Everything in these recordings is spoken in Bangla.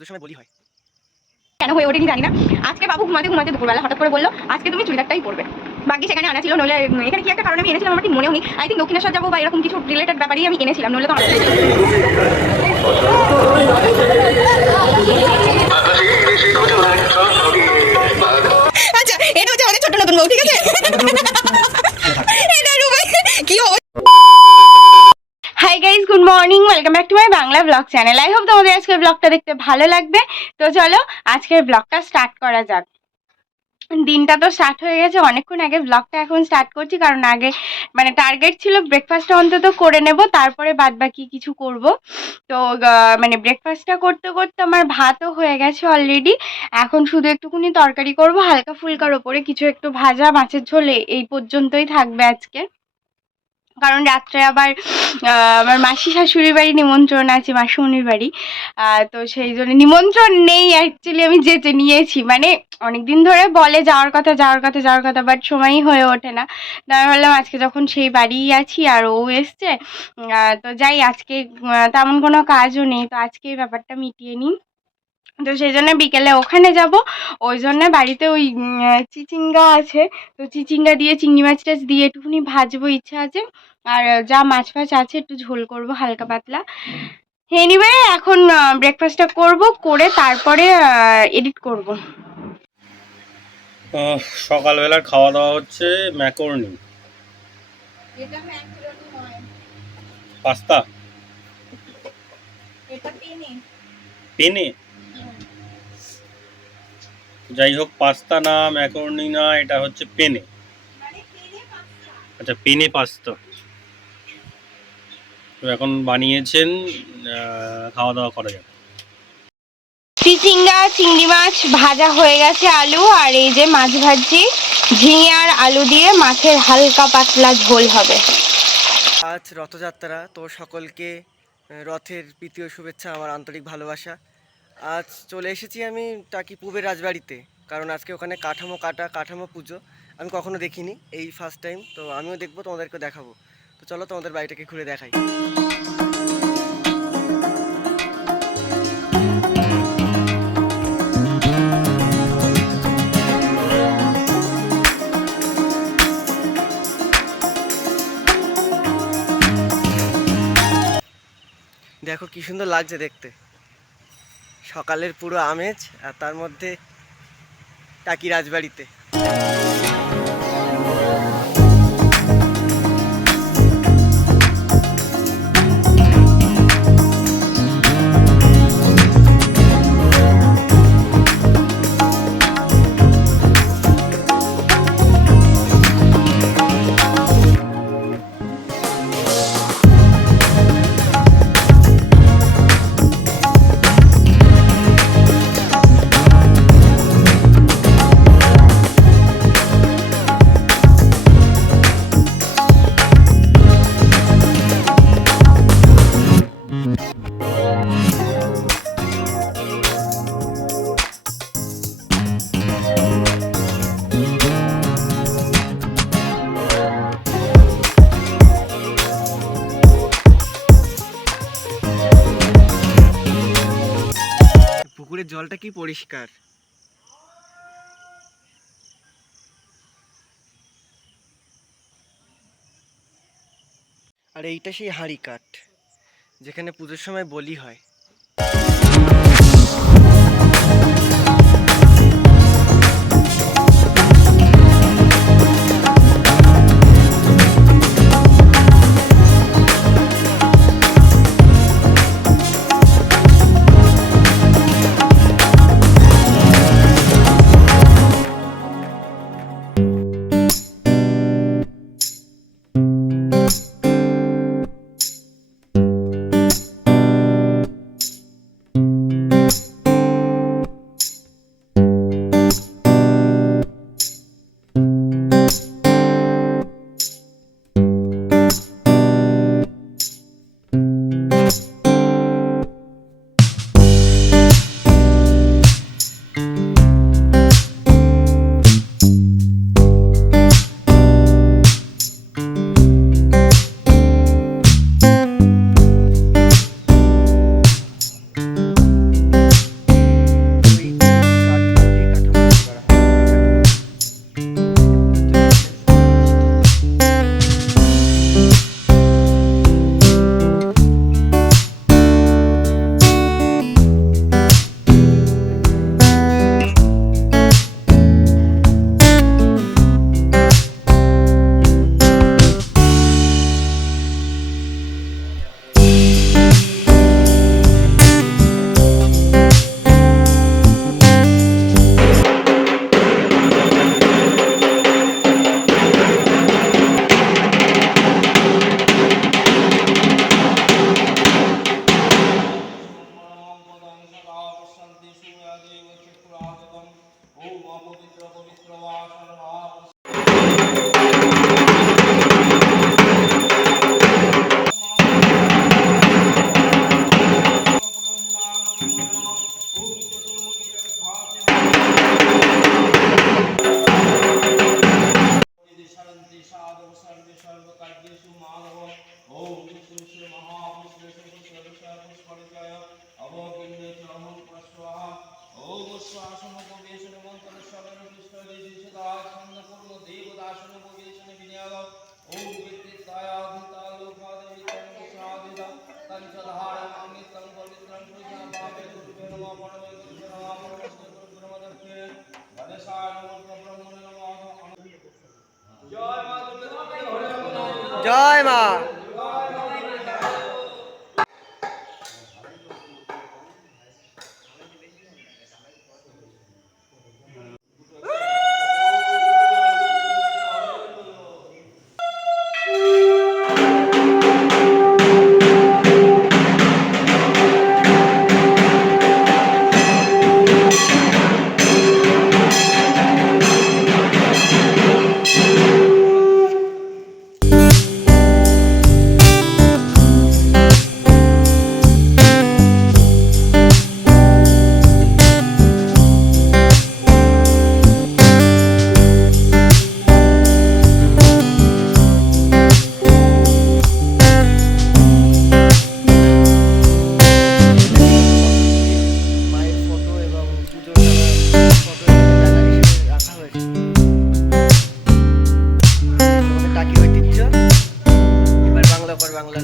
পুজোর সময় বলি হয়। কেন হয়ে ওঠেনি জানি না। আজকে বাবু ঘুমাতে ঘুমাতে দুপুরবেলা হঠাৎ করে বললো আজকে তুমি চুড়িদারটাই পরবে। বাকি সেখানে আনা ছিল, নইলে এখানে কি একটা কারণে আমি এনেছিলাম আমার ঠিক মনেও নেই। আই থিঙ্ক দক্ষিণেশ্বর যাবো বা এরকম কিছু রিলেটেড ব্যাপারেই আমি এনেছিলাম, নইলে তো আচ্ছা এটা হচ্ছে আমাদের ছোট নতুন বউ, ঠিক আছে? কি hi guys, good morning, welcome back to my Bangla blog channel. I hope তোমাদের আজকের ব্লগটা দেখতে ভালো লাগবে। তো চলো আজকের ব্লগটা স্টার্ট করা যাক। দিনটা তো স্টার্ট হয়ে গেছে অনেকক্ষণ আগে, ব্লগটা এখন স্টার্ট করছি কারণ আগে মানে টার্গেট ছিল ব্রেকফাস্টটা অন্তত করে নেব, তারপরে বাদ বাকি কিছু করব। তো মানে ব্রেকফাস্টটা করতে করতে আমার ভাতও হয়ে গেছে অলরেডি। এখন শুধু একটুখানি তরকারি করব, হালকা ফুলকার ওপরে কিছু একটু ভাজা, মাছের ঝোল, এই পর্যন্তই থাকবে আজকে। কারণ রাত্রে আবার আমার মাসি শাশুড়ির বাড়ি নিমন্ত্রণ আছে, মাসিমণির বাড়ি। তো সেই জন্য নিমন্ত্রণ নেই, অ্যাকচুয়ালি আমি যেতে নিয়েছি, মানে অনেকদিন ধরে বলে যাওয়ার কথা যাওয়ার কথা যাওয়ার কথা, বাট সময়ই হয়ে ওঠে না। তো আমি ভাবলাম আজকে যখন সেই বাড়িই আছি আর ও এসছে, তো যাই, আজকে তেমন কোনো কাজও নেই, তো আজকে এই ব্যাপারটা মিটিয়ে নিই। তো সেই জন্য বিকেলে ওখানে যাব। ওই জন্য বাড়িতে ওই চিচিঙ্গা আছে, তো চিচিঙ্গা দিয়ে চিংড়ি মাছ টাছ দিয়ে একটুখানি ভাজবো ইচ্ছা আছে। আর যা মাছ ফাছ আছে একটু ঝোল করব হালকা পাতলা। এনিওয়ে এখন ব্রেকফাস্টটা করব, করে তারপরে এডিট করব। সকালবেলার খাওয়া দাওয়া হচ্ছে ম্যাকারনি, এটা ম্যাকারনি নয়, পাস্তা, এটা পেনে। পেনে। যাই হোক, পাস্তা না, ম্যাকারনি না, এটা হচ্ছে পেনে। মানে পেনে পাস্তা। আচ্ছা, পেনে পাস্তা। তো এখন বানিয়েছেন, খাওয়া দাওয়া করা যাবে। চিচিঙ্গা চিংড়ি মাছ ভাজা হয়ে গেছে, আলু আর এই যে মাছ ভাজি, ঝিঙে আর আলু দিয়ে মাছের হালকা পাতলা ঝোল হবে। আজ রথযাত্রা, তো সকলকে রথের প্রীতি ও শুভেচ্ছা, আমার আন্তরিক ভালোবাসা। আজ চলে এসেছি আমি টাকি পুবের রাজবাড়িতে, কারণ আজকে ওখানে কাঠামো পুজো। আমি কখনো দেখিনি, এই ফার্স্ট টাইম, তো আমিও দেখবো, তোমাদেরকে দেখাবো। তো চলো তোমাদের বাড়িটাকে ঘুরে দেখাই। দেখো কি সুন্দর লাগছে দেখতে, সকালের পুরো আমেজ, আর তার মধ্যে টাকি রাজবাড়িতে। পুকুরের জলটা কি পরিষ্কার। আর এইটা সেই হাঁড়ি কাঠ, যেখানে পুজোর সময় বলি হয়। জয় মা। মায়ের ফটো এবং পুজোর ফটো রাখা হয়েছে। তোমাদের টাকি ঐতিহ্য, এবার বাংলা পর বাংলা।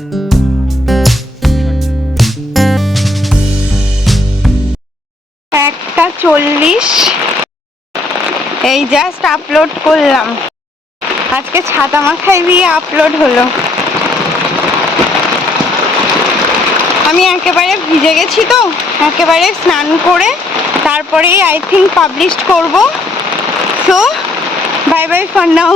একটা 40 এই জাস্ট আপলোড করলাম, আজকে ছাতা মাথায় দিয়ে আপলোড হলো। আমি একেবারে ভিজে গেছি তো, একেবারে স্নান করে তারপরেই আই থিঙ্ক পাবলিশ করব। So bye bye for now.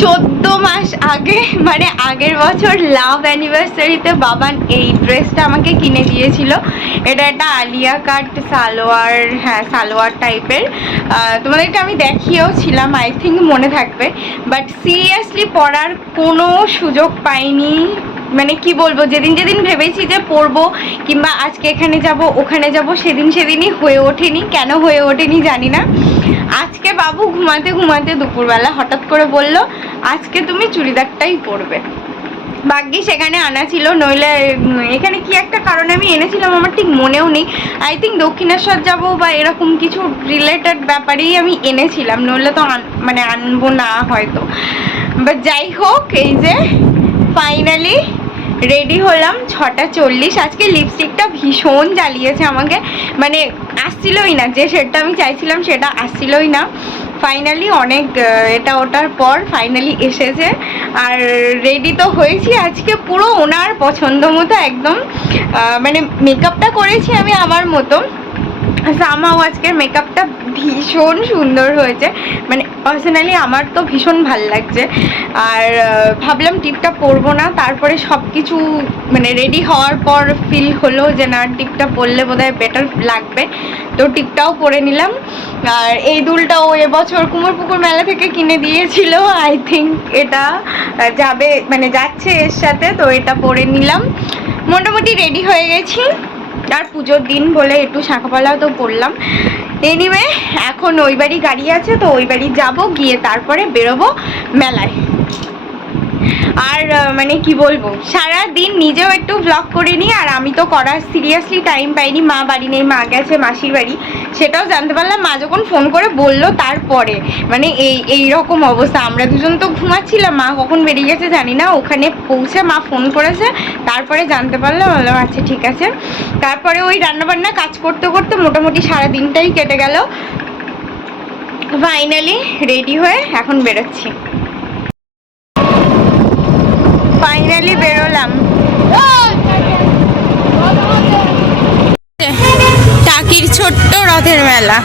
14 মাস আগে, মানে আগের বছর লাভ অ্যানিভার্সারিতে বাবান এই ড্রেসটা আমাকে কিনে দিয়েছিল। এটা একটা আলিয়া কাট সালোয়ার, হ্যাঁ সালোয়ার টাইপের। তোমাদেরকে আমি দেখিয়েও ছিলাম, আই থিঙ্ক মনে থাকবে। বাট সিরিয়াসলি পরার কোনো সুযোগ পাইনি। মানে কি বলবো, যেদিন যেদিন ভেবেছি যে পরবো কিংবা আজকে এখানে যাব ওখানে যাব, সেদিনই হয়ে ওঠেনি। কেন হয়ে ওঠেনি জানি না। আজকে বাবু ঘুমাতে ঘুমাতে দুপুরবেলা হঠাৎ করে বলল আজকে তুমি চুড়িদারটাই পরবে। ভাগ্যি সেখানে আনা ছিল, নইলে এখানে কি একটা কারণে আমি এনেছিলাম আমার ঠিক মনেও নেই। আই থিঙ্ক দক্ষিণেশ্বর যাব বা এরকম কিছু রিলেটেড ব্যাপারেই আমি এনেছিলাম, নইলে তো মানে আনবো না হয়তো। বাট যাই হোক, এই যে ফাইনালি রেডি হলাম 6:40। আজকে লিপস্টিকটা ভীষণ জ্বালিয়েছে আমাকে, মানে আসছিলই না, যে শেডটা আমি চাইছিলাম সেটা আসছিলই না। ফাইনালি অনেক এটা ওটার পর ফাইনালি এসেছে। আর রেডি তো হয়েছি আজকে পুরো ওনার পছন্দ মতো একদম। মানে মেকআপটা করেছি আমি আমার মতো। সামাও আজকের মেকআপটা ভীষণ সুন্দর হয়েছে, মানে পার্সোনালি আমার তো ভীষণ ভাল লাগছে। আর ভাবলাম টিপটা পরবো না, তারপরে সব কিছু মানে রেডি হওয়ার পর ফিল হলো যে না টিপটা পরলে বোধহয় বেটার লাগবে, তো টিপটাও পরে নিলাম। আর এই দুলটাও এবছর কুমোরপুকুর মেলা থেকে কিনে দিয়েছিল, আই থিঙ্ক এটা যাবে মানে যাচ্ছে এর সাথে, তো এটা পরে নিলাম। মোটামুটি রেডি হয়ে গেছি। আর পুজোর দিন বলে একটু শাঁখাপালাও তো পরলাম। এনিওয়ে এখন ওই বাড়ি গাড়ি আছে, তো ওই বাড়ি যাবো, গিয়ে তারপরে বেরোবো মেলায়। আর মানে কি বলবো, সারা দিন নিজেও একটু ব্লগ করিনি, আর আমি তো করার সিরিয়াসলি টাইম পাইনি। মা বাড়ি নেই, মা গেছে মাসির বাড়ি, সেটাও জানতে পারলাম মা যখন ফোন করে বললো তারপরে। মানে এই রকম অবস্থা, আমরা দুজন তো ঘুমাচ্ছিলাম, মা কখন বেরিয়ে গেছে জানি না। ওখানে পৌঁছে মা ফোন করেছে, তারপরে জানতে পারলাম। বললাম আচ্ছা ঠিক আছে। তারপরে ওই রান্নাবান্না কাজ করতে করতে মোটামুটি সারা দিনটাই কেটে গেল। ফাইনালি রেডি হয়ে এখন বেরোচ্ছি। ফাইনালি বেরোলাম। টাকির ছোট্ট রথের মেলা।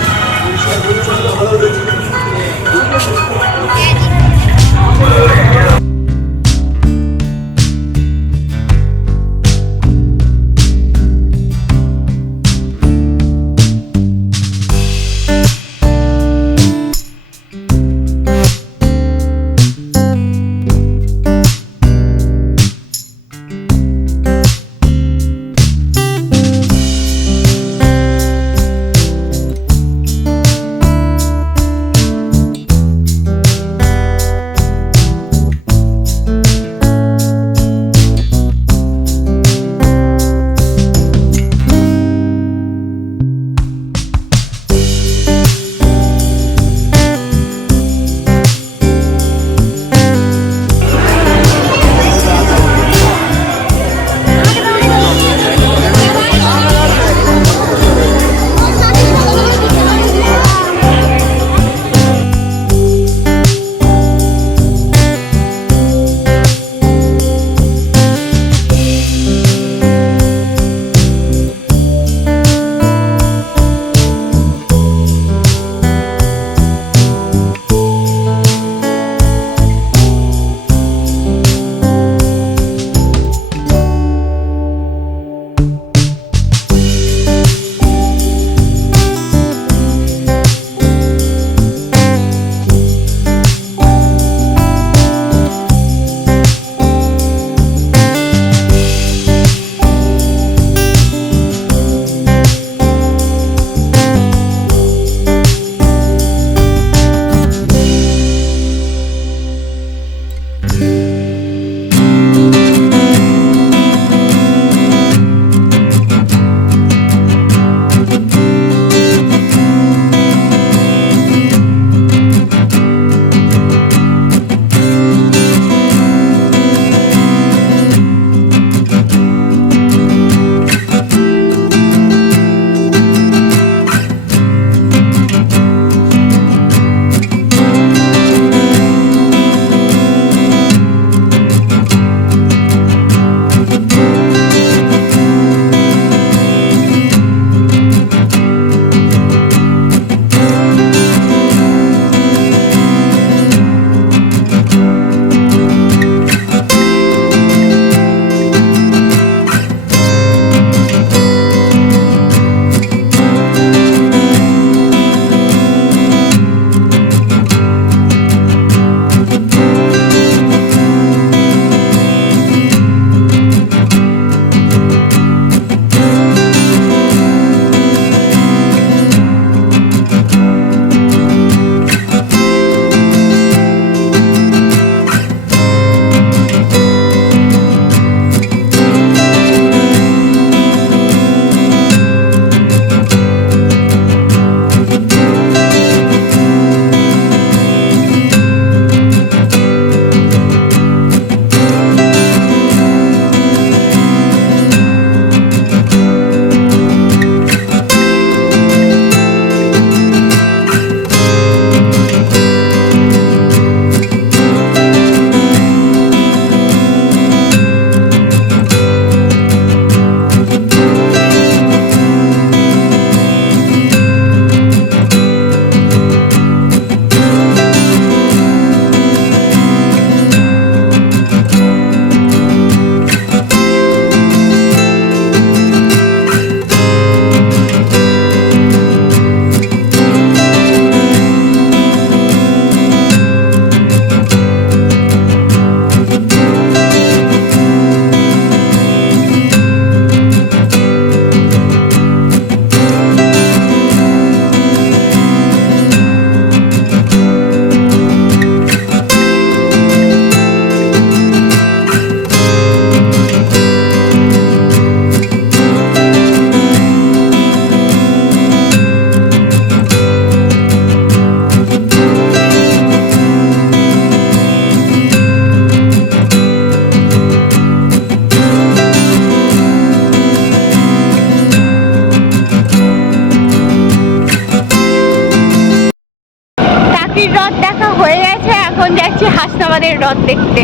পুরীর রথ দেখা হয়ে গেছে, এখন যাচ্ছি হাসনাবাদের রথ দেখতে,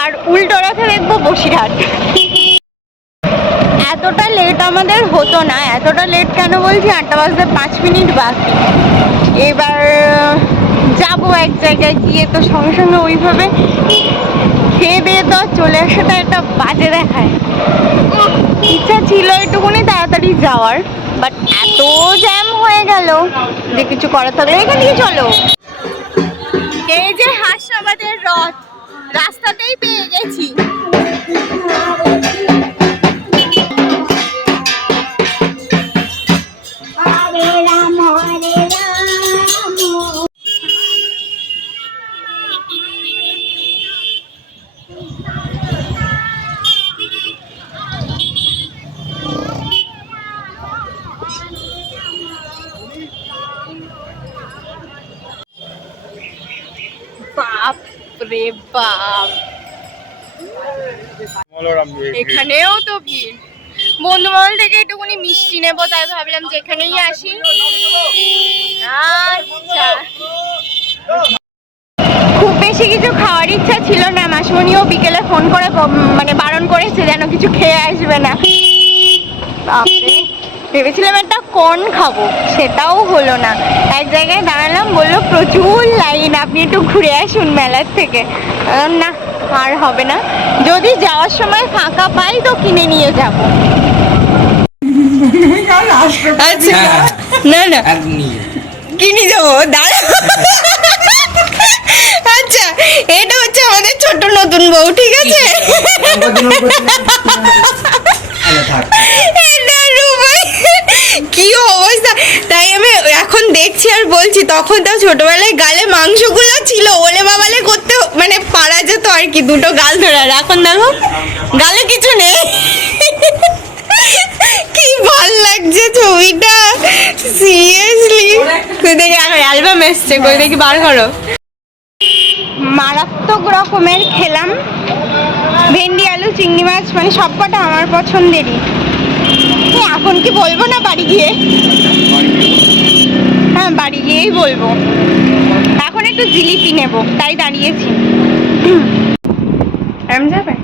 আর উল্টো রথে দেখবো বসিরহাট। এতটা লেট আমাদের হতো না, এতটা লেট কেন বলছি, 8টা বাজতে 5 মিনিট বাকি। এবার যাবো এক জায়গায় গিয়ে, তো সঙ্গে সঙ্গে ওইভাবে খেয়ে দিয়ে তো চলে আসাটা একটা বাজে দেখায়। ইচ্ছা ছিল একটুকুনি তাড়াতাড়ি যাওয়ার, বাট এত জ্যাম হয়ে গেল যে কিছু করার থাকলে। এখান থেকে চলো, এই যে হাসনাবাদের রথ রাস্তাতেই পেয়ে গেছি। বাপ রে বাপ, এখানেও তো ভিড়। বন্ধুমহল থেকে একটুখানি মিষ্টি নেবো, তাই ভাবলাম যে এখানেই আসি। আচ্ছা, খুব বেশি কিছু খাওয়ার ইচ্ছা ছিল না, মাসিমণিও বিকেলে ফোন করে মানে বারণ করেছে যেন কিছু খেয়ে আসবে না। ভেবেছিলাম একটা কর্ন খাবো, সেটাও হলো না। এক জায়গায় দাঁড়ালাম, বললো প্রচুর লাইন, আপনি একটু ঘুরে আসুন মেলার থেকে। না, আর হবে না, যদি যাওয়ার সময় ফাঁকা পাই তো কিনে নিয়ে যাব। আচ্ছা, না না কিনে যাবো, দাঁড়া। আচ্ছা, এটা হচ্ছে আমাদের ছোট নতুন বউ, ঠিক আছে? কি অবস্থা, তাই আমি এখন দেখছি আর বলছি, তখন তো ছোটবেলায় গালে মাংসগুলো ছিল, ওলে বাবালে করতে মানে পারা যেত আর কি, দুটো গাল ধরার। এখন দেখো গালে কিছু নেই। কি ভাল লাগছে ছবিটা, সিরিয়াসলি। কই দেখি অ্যালবাম এসছে, কই দেখি বার করো। মারাত্মক রকমের খেলাম, ভেন্ডি আলু চিংড়ি মাছ, মানে সবকটা আমার পছন্দেরই। এখন কি বলবো না বাড়ি গিয়ে? হ্যাঁ, বাড়ি গিয়েই বলবো। এখন একটু জিলিপি নেব, তাই দাঁড়িয়েছি। আমি যাবে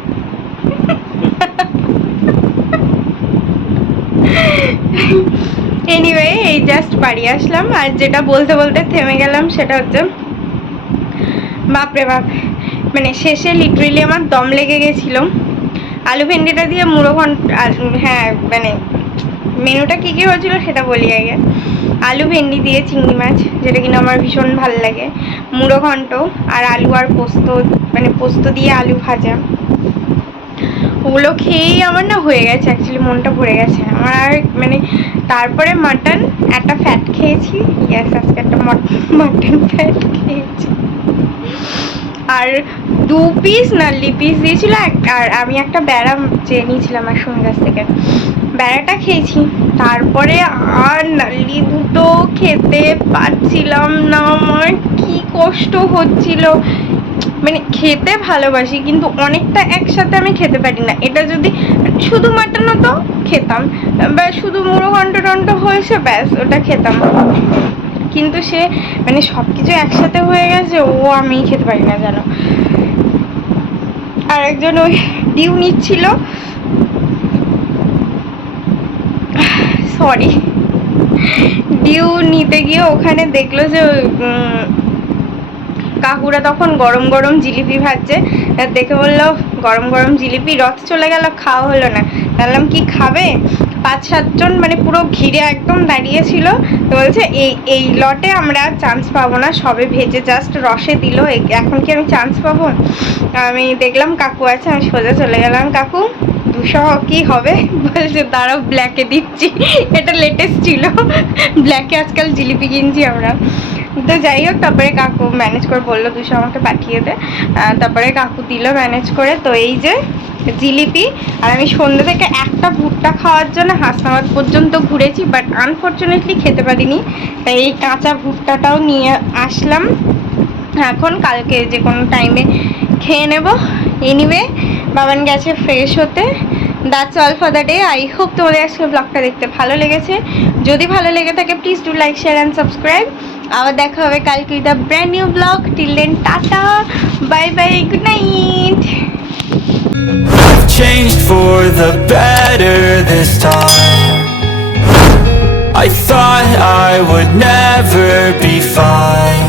এনিওয়ে, এই জাস্ট বাড়ি আসলাম, আর যেটা বলতে বলতে থেমে গেলাম সেটা হচ্ছে, বাপরে বাপ, মানে শেষে লিটারেলি আমার দম লেগে গেছিল। আলু ভেন্ডিটা দিয়ে মুড়ো ঘন্ট, হ্যাঁ মানে মেনুটা কী কী হয়েছিল সেটা বলি আগে। আলু ভেন্ডি দিয়ে চিংড়ি মাছ, যেটা কিনা আমার ভীষণ ভালো লাগে, মুড়ো ঘন্ট, আর আলু আর পোস্ত, মানে পোস্ত দিয়ে আলু ভাজা। ওগুলো খেয়েই আমার না হয়ে গেছে, অ্যাকচুয়ালি মনটা ভরে গেছে আমার। আর মানে তারপরে মাটন, একটা ফ্যাট খেয়েছি, ইয়াস আজকে একটা মাটন ফ্যাট খেয়েছি, আর 2 পিস নাল্লি পিস দিয়েছিল, আর আমি একটা বেড়া চেয়ে নিয়েছিলাম আসুন গাছ থেকে, বেড়াটা খেয়েছি। তারপরে আর নাল্লি দুটো খেতে পারছিলাম না, আমার কি কষ্ট হচ্ছিল। মানে খেতে ভালোবাসি, কিন্তু অনেকটা একসাথে আমি খেতে পারি না। এটা যদি শুধু মাটন হতো খেতাম, বা শুধু মুড়ো ঘন্ট টন্ট হয়েছে ব্যাস ওটা খেতাম, কিন্তু সে মানে সব কিছু একসাথে হয়ে গেছে, ও আমি খেতে পারি না জানো। আর একজন ওই ডিউ নিচ্ছিল, সরি, ডিউ নিতে গিয়ে ওখানে দেখলো যে কাকুরা তখন গরম গরম জিলিপি ভাজছে, দেখে বললো গরম গরম জিলিপি, রথ চলে গেল, খাওয়া হলো না। বললাম কি খাবে? 5-7 জন মানে পুরো ঘিরে একদম দাঁড়িয়েছিল। তো বলছে এই লটে আমরা চান্স পাবো না, সবে ভেজে জাস্ট রসে দিল, এখন কি আমি চান্স পাবো? আমি দেখলাম কাকু আছে, আমি সোজা চলে গেলাম, কাকু 200 কি হবে? বলছে দাঁড়াও ব্ল্যাকে দিচ্ছি। এটা লেটেস্ট ছিল, ব্ল্যাকে আজকাল জিলিপি কিনছি আমরা। তো যাই হোক, তারপরে কাকু ম্যানেজ করে বললো 200 আমাকে পাঠিয়ে দে, তারপরে কাকু দিল ম্যানেজ করে। তো এই যে জিলিপি, আর আমি সন্ধ্যে থেকে একটা ভুট্টা খাওয়ার জন্য হাসনাবাদ পর্যন্ত ঘুরেছি, বাট আনফর্চুনেটলি খেতে পারিনি, তাই এই কাঁচা ভুট্টাটাও নিয়ে আসলাম। এখন কালকে যে কোনো টাইমে খেয়ে নেব। এনিওয়ে, বাবান গেছে ফ্রেশ হতে। That's all for the day. I hope তোমাদের আজকে ব্লগটা দেখতে ভালো লেগেছে। যদি ভালো লেগে থাকে please do like, share and subscribe. আবার দেখা হবে কালকে with a brand new blog. Till then tata, bye bye, good night. I've changed for the better this time. I thought I would never be fine.